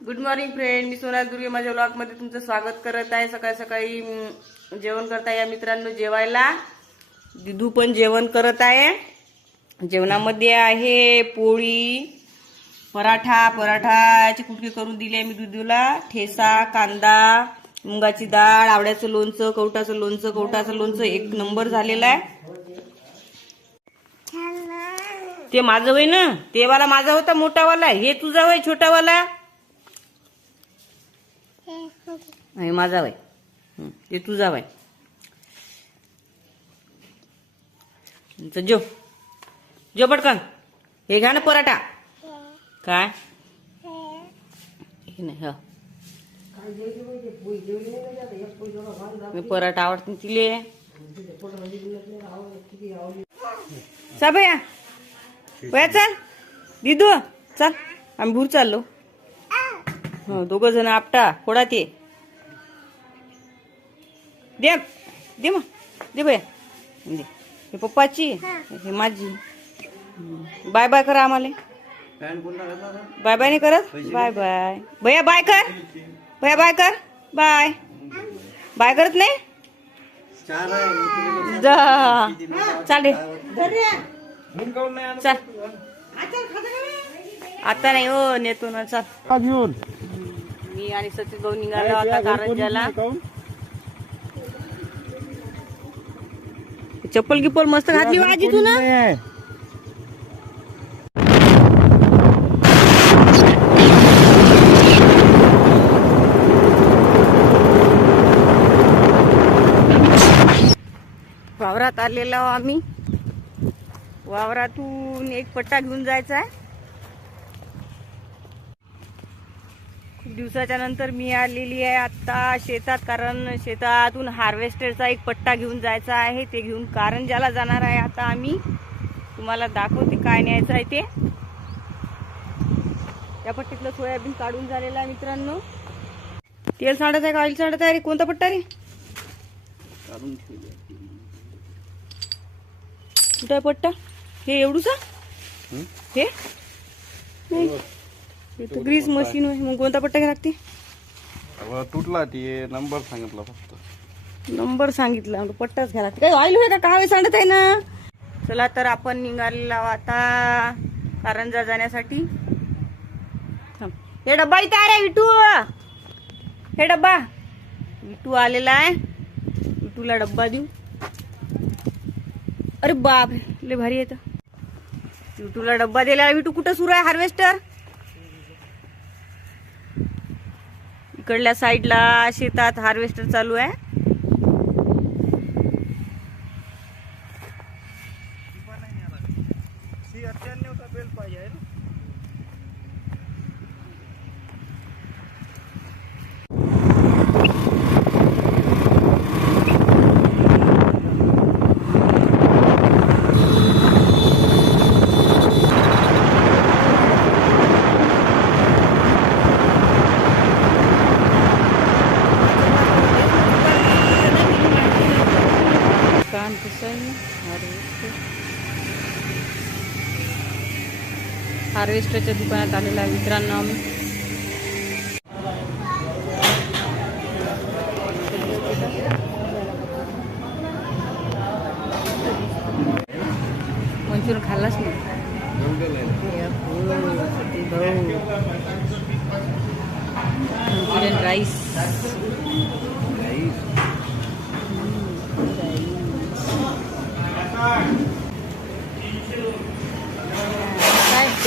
Good morning friend मी सोनाल दुर्गे. माझ्या ब्लॉगमध्ये तुमचं स्वागत करत आहे. सकाळी सकाळी जेवण करता या मित्रांनो जेवायला. दिदू पण जेवण करत आहे. जेवणामध्ये आहे पोळी पराठा. पराठाची कुटकी करून दिली आहे मी दुधूला ठेसा कांदा मुगाची डाळ आवड्याचं लोणचं कवटाचं लोणचं. कवटाचं लोणचं एक नंबर झालेलं आहे. ते माझं वय ना? ते वाला माझा होता मोठावाला. हे तुझा वय छोटावाला? हे माझा वय हं, ते तुझा वय तर जो जो पटकन. हे घ्या ना पराठा. काय? नाही मी पराठा आवडते तिले. चा वया चल. दिदू चल. आम्ही भूर चाललो. दोघ जण आपटा फोडा ते दे दे मग दे भैया दे हे पप्पाची हे माझी. बाय बाय करा आम्हाला बाय बाय नाही करत बाय बाय भैया बाय कर भैया बाय कर बाय बाय करत नाही जा चालेल चल आता नाही हो नेतो ना चल मी आणि सतीश भाऊ निघालो आता कारंजाला चप्पल गिप्पल मस्त घातली आजी तू ना? वावरात आलेलो आम्ही. वावरातून एक पट्टा घेऊन जायचा आहे. दिवसाच्या नंतर मी आलेली आहे आता शेतात कारण शेतातून हार्वेस्टरचा एक पट्टा घेऊन जायचा आहे. ते घेऊन कारंजाला जाणार आहे आता आम्ही. तुम्हाला दाखवते काय न्यायचं आहे ते. या पट्टीतलं सोयाबीन काढून झालेलं आहे मित्रांनो. तेल सांडत आहे का? ऑइल सांडत आहे रे? कोणता पट्टा रे? कुठं आहे पट्टा? हे एवढूचा हे? नाही तर ग्रीस मशीन आहे मग कोणता पट्टा घ्या लागते तुटला ते नंबर सांगितला फक्त. नंबर सांगितला पट्टाच घ्या लागते काही ऑइल होय का काय सांगत आहे ना? चला तर आपण निघालेलो आता कारंजा जाण्यासाठी. हे डब्बा इथे आहे रे विटू हे डब्बा. विटू आलेला आहे. विटूला डब्बा देऊ. अरे बाप लय भारी येत विटूला डब्बा दिला विटू कुठं सुरू आहे हार्वेस्टर इकडल्या साईडला शेतात हार्वेस्टर चालू आहे दुकान कसं आहे हार्वेस्टर हार्वेस्टरच्या दुकानात आलेला आहे मित्रांनो आम्ही मंचुरियन खाल्लाच नाही मंचुरियन राईस काय टेस्टी रस्सा काय आता नाश्ता वगैरे खाऊन पिऊन आम्ही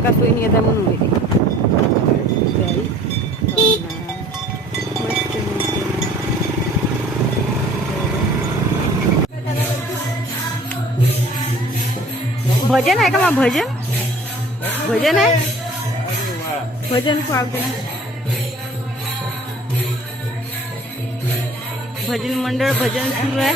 एका सोयीन येता म्हणून येते भजन आहे का मग भजन? भजन आहे? भजन पावते भजन मंडळ भजन सुरू आहे.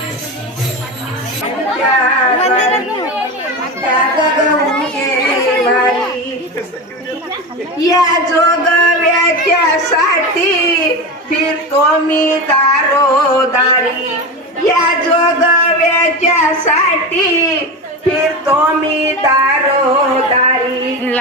या जोगव्याच्या साठी फिरतो मी दारोदारी या जोगव्याच्या साठी फिरतो मी दारोदारी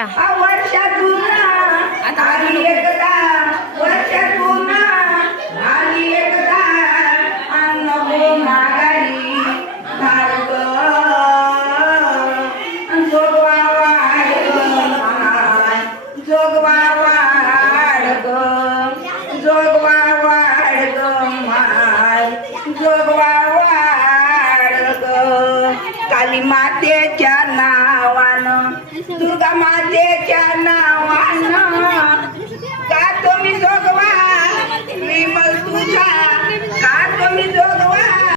मातेच्या नावानं दुर्गा मातेच्या नावानं. का तुम्ही जोगवा